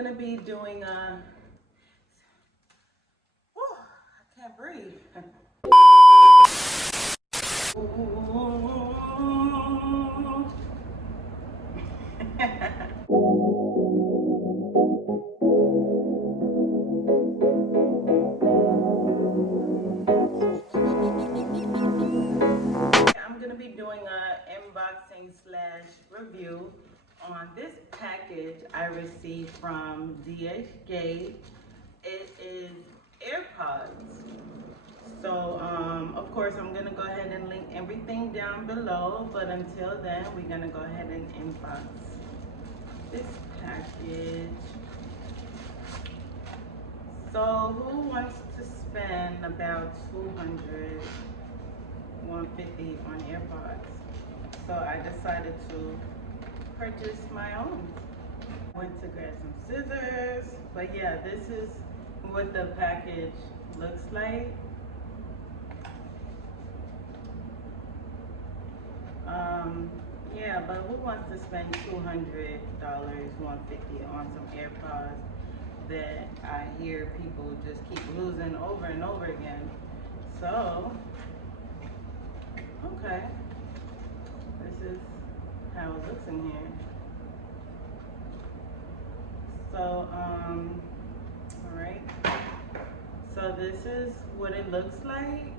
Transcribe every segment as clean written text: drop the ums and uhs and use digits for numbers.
gonna be doing a, whew, I can't breathe. I'm gonna be doing a unboxing slash review on this package I received from DHGATE. It is AirPods. So of course I'm gonna go ahead and link everything down below, but until then we're gonna go ahead and unbox this package. So who wants to spend about $200, $150 on AirPods? So I decided to purchase my own. Went to grab some scissors, but yeah, this is what the package looks like. Yeah, but who wants to spend $200, $150 on some AirPods that I hear people just keep losing over and over again? So, okay, this is how it looks in here. So, all right. So this is what it looks like.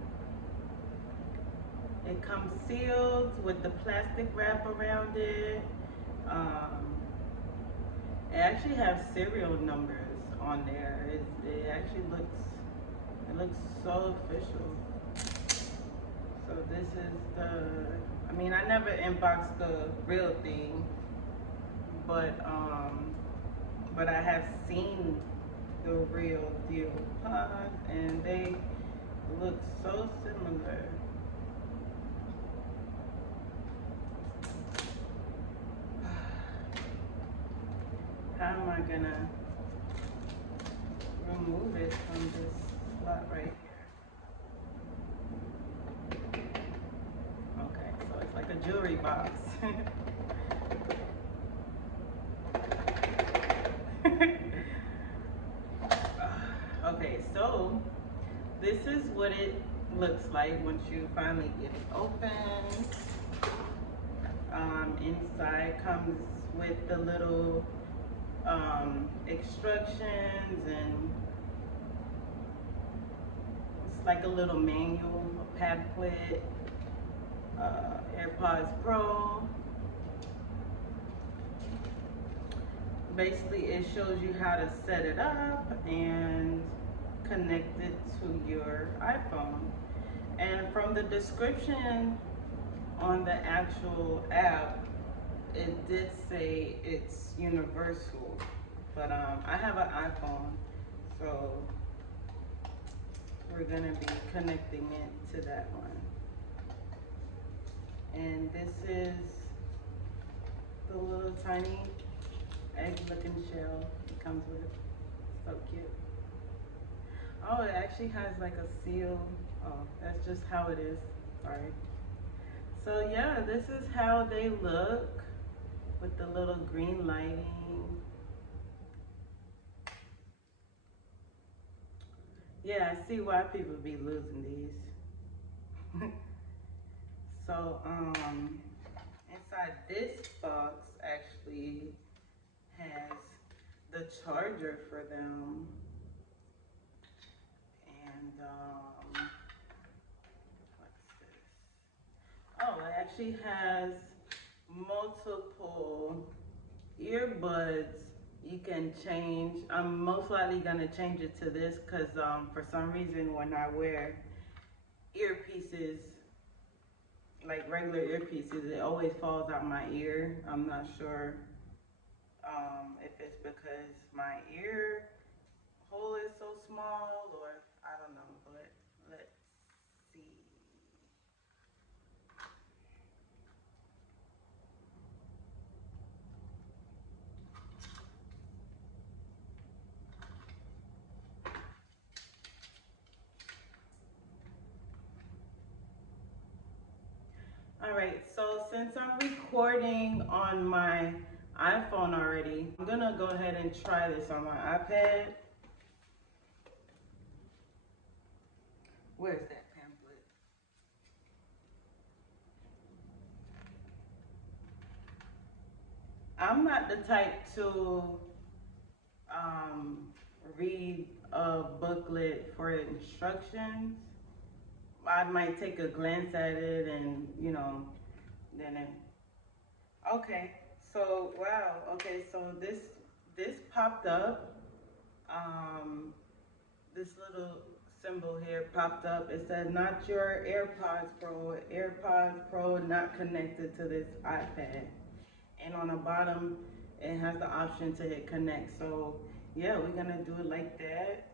It comes sealed with the plastic wrap around it. It actually has serial numbers on there. It actually looks so official. So this is the, I mean, I never unboxed the real thing, but I have seen the real deal pods, and they look so similar. How am I gonna remove it from this slot right here? Okay, so it's like a jewelry box. Okay, so this is what it looks like once you finally get it open. Inside comes with the little instructions, and it's like a little manual, a pamphlet, AirPods Pro. Basically, it shows you how to set it up and connect it to your iPhone. And from the description on the actual app, it did say it's universal, but I have an iPhone, so we're gonna be connecting it to that one. And this is the little tiny egg-looking shell it comes with. So cute. Oh, it actually has like a seal. Oh, that's just how it is. Sorry. So yeah, this is how they look with the little green lighting. Yeah, I see why people be losing these. So inside this box actually has the charger for them, and what's this? Oh, it actually has multiple earbuds you can change. I'm most likely gonna change it to this because for some reason when I wear earpieces, like regular earpieces, it always falls out my ear. I'm not sure if it's because my ear hole is so small, or I don't know, but let's see. All right, so since I'm recording on my iPhone already. I'm gonna go ahead and try this on my iPad. Where's that pamphlet? I'm not the type to read a booklet for instructions. I might take a glance at it and, you know, then it, okay. So, wow, okay, so this popped up. This little symbol here popped up. It said, not your AirPods Pro not connected to this iPad. And on the bottom, it has the option to hit connect. So yeah, we're gonna do it like that.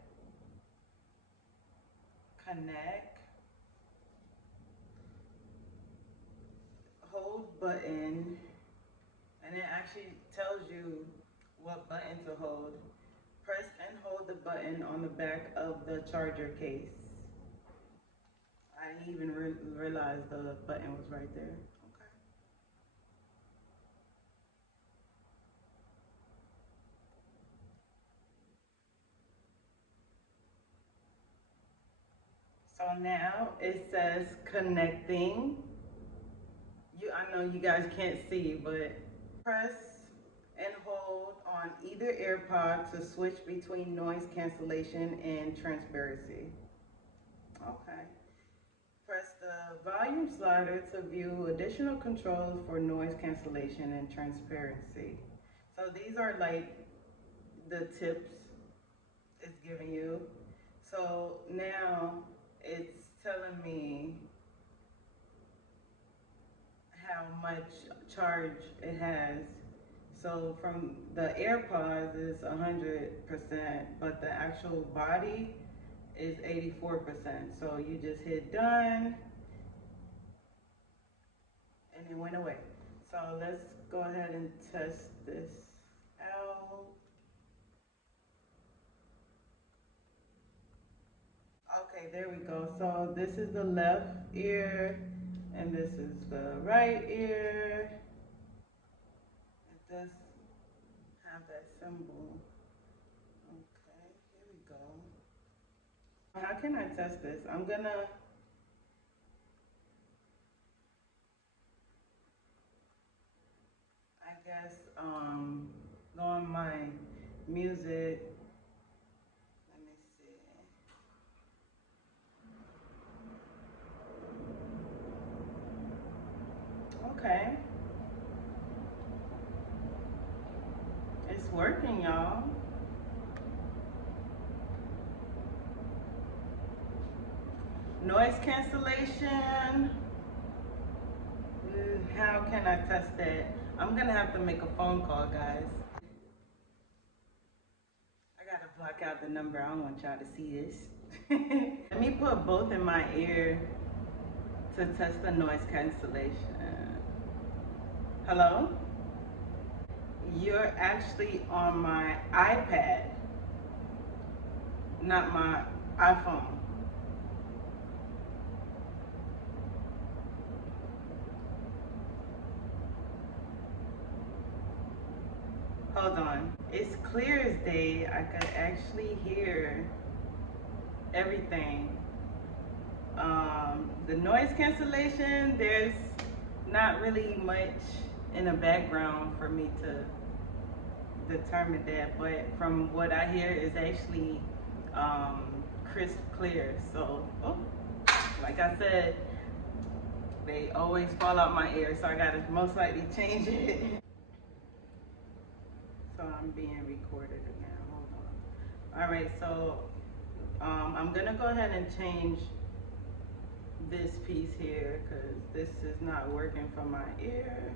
Connect, hold button, and it actually tells you what button to hold. Press and hold the button on the back of the charger case. I didn't even realize the button was right there. Okay. So now it says connecting. I know you guys can't see, but press and hold on either AirPod to switch between noise cancellation and transparency. Okay. Press the volume slider to view additional controls for noise cancellation and transparency. So these are like the tips it's giving you. So now it's telling me how much charge it has. So from the AirPods is 100%, but the actual body is 84%. So you just hit done and it went away. So let's go ahead and test this out. Okay, there we go. So this is the left ear and this is the right ear. It does have that symbol. Okay, here we go. How can I test this? I'm gonna, I guess, go on my music. Let me see. Okay, it's working, y'all. Noise cancellation. How can I test that? I'm gonna have to make a phone call, guys. I gotta block out the number. I don't want y'all to see this. Let me put both in my ear to test the noise cancellation. Hello? You're actually on my iPad, not my iPhone. Hold on. It's clear as day. I could actually hear everything. The noise cancellation, there's not really much in the background for me to determine that, but from what I hear is actually crisp clear. So, oh, like I said, they always fall out my ear, so I gotta most likely change it. So I'm being recorded again, hold on. All right, so I'm gonna go ahead and change this piece here because this is not working for my ear.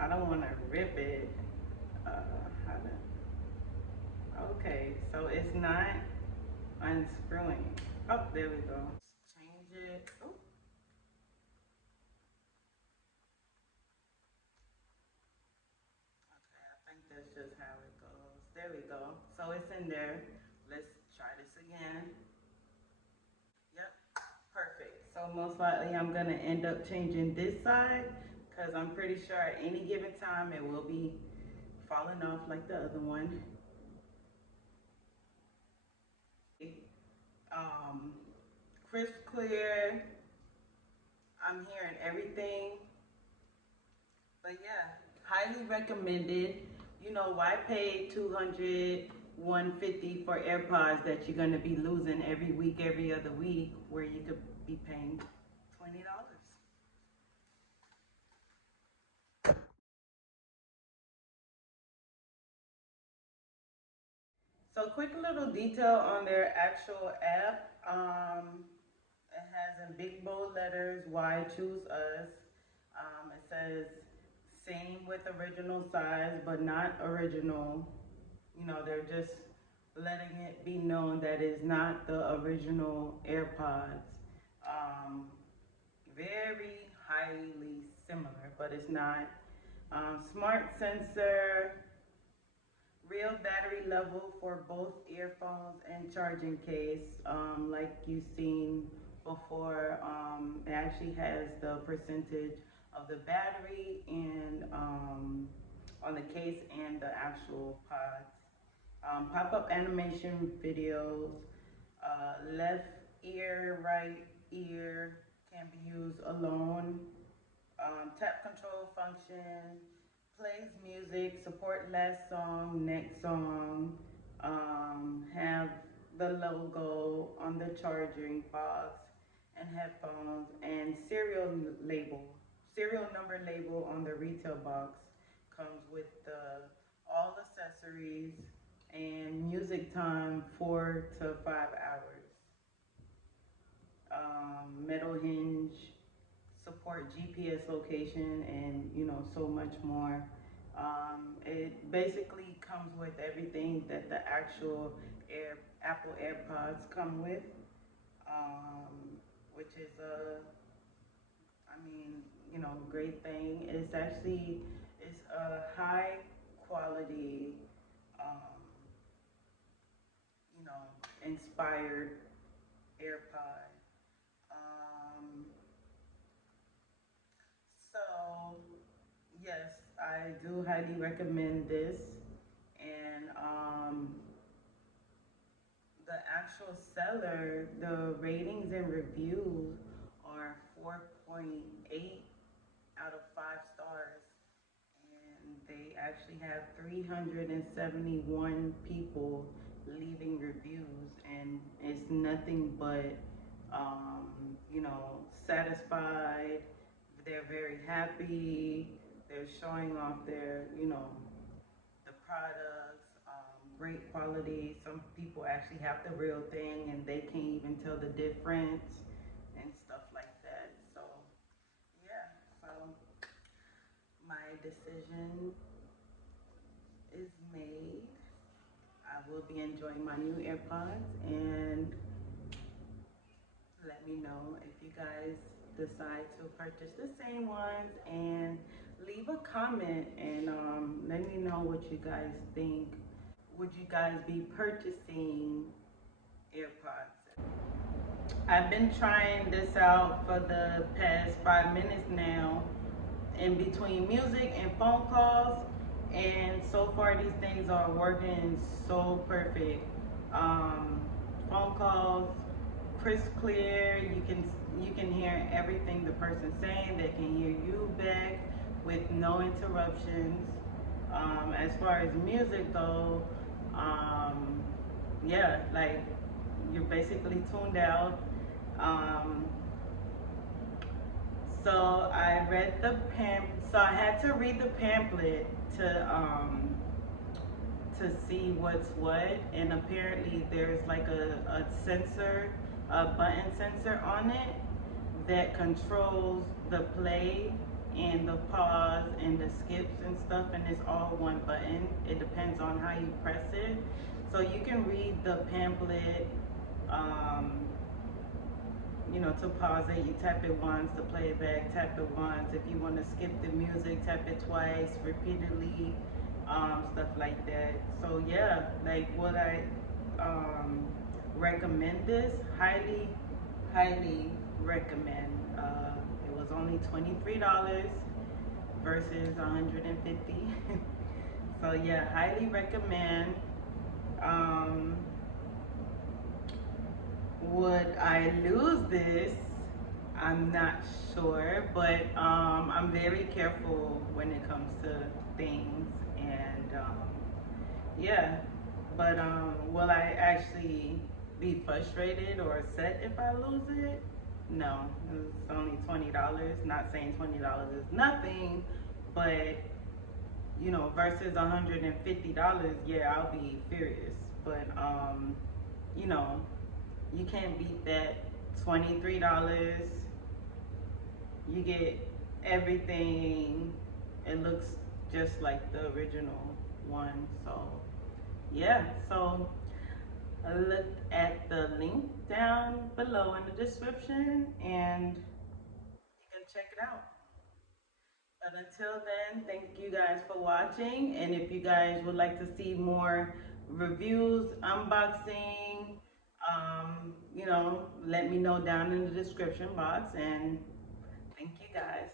I don't want to rip it. Okay, so it's not unscrewing. Oh, there we go. Change it. Oh. Okay, I think that's just how it goes. There we go. So it's in there. Let's try this again. Yep, perfect. So most likely I'm gonna end up changing this side because I'm pretty sure at any given time it will be falling off like the other one. Um, Crisp clear. I'm hearing everything. But yeah, highly recommended. You know, why pay 200, 150 for AirPods that you're gonna be losing every week, every other week, where you could be paying $20? So quick little detail on their actual app. It has in big bold letters, why choose us. It says same with original size, but not original. You know, they're just letting it be known that it's not the original AirPods. Um, Very highly similar, but it's not. Smart sensor, real battery level for both earphones and charging case, like you've seen before. It actually has the percentage of the battery and on the case and the actual pods. Pop-up animation videos, left ear, right ear can be used alone. Tap control function, plays music, support last song, next song, have the logo on the charging box and headphones, and serial number label on the retail box. Comes with all accessories and music time 4 to 5 hours. Metal hinge, support GPS location, and you know, so much more. It basically comes with everything that the actual Apple AirPods come with, which is I mean, you know, great thing. It's a high quality, um, you know, inspired AirPod. Um, so yes, I do highly recommend this. And the actual seller, the ratings and reviews are 4.8 out of 5 stars. And they actually have 371 people leaving reviews, and it's nothing but, you know, satisfied. They're very happy. They're showing off their, you know, the products, great quality. Some people actually have the real thing and they can't even tell the difference and stuff like that. So yeah, so my decision is made. I will be enjoying my new AirPods, and let me know if you guys decide to purchase the same ones, and leave a comment and let me know what you guys think. Would you guys be purchasing AirPods? I've been trying this out for the past 5 minutes now, in between music and phone calls, and so far these things are working so perfect. um, Phone calls, crisp clear. You can hear everything the person's saying. They can hear you back with no interruptions. As far as music though, um, yeah, like you're basically tuned out. um, so I read the so I had to read the pamphlet to see what's what, and apparently there's like a sensor, a button sensor on it that controls the play and the pause and the skips and stuff, and it's all one button. It depends on how you press it. So you can read the pamphlet. um, you know, to pause it, you tap it once. To play it back, tap it once. If you want to skip the music, tap it twice, repeatedly, stuff like that. So yeah, like would I recommend this? Highly, highly recommend. It was only $23 versus 150. So yeah, highly recommend. Um, would I lose this? I'm not sure, but I'm very careful when it comes to things, and yeah. But will I actually be frustrated or upset if I lose it? No, it's only $20. Not saying $20 is nothing, but you know, versus $150, yeah, I'll be furious. But you know, you can't beat that. $23. You get everything. It looks just like the original one. So yeah, so I looked at the link down below in the description and you can check it out. But until then, thank you guys for watching. And if you guys would like to see more reviews, unboxing, you know, let me know down in the description box. And thank you guys.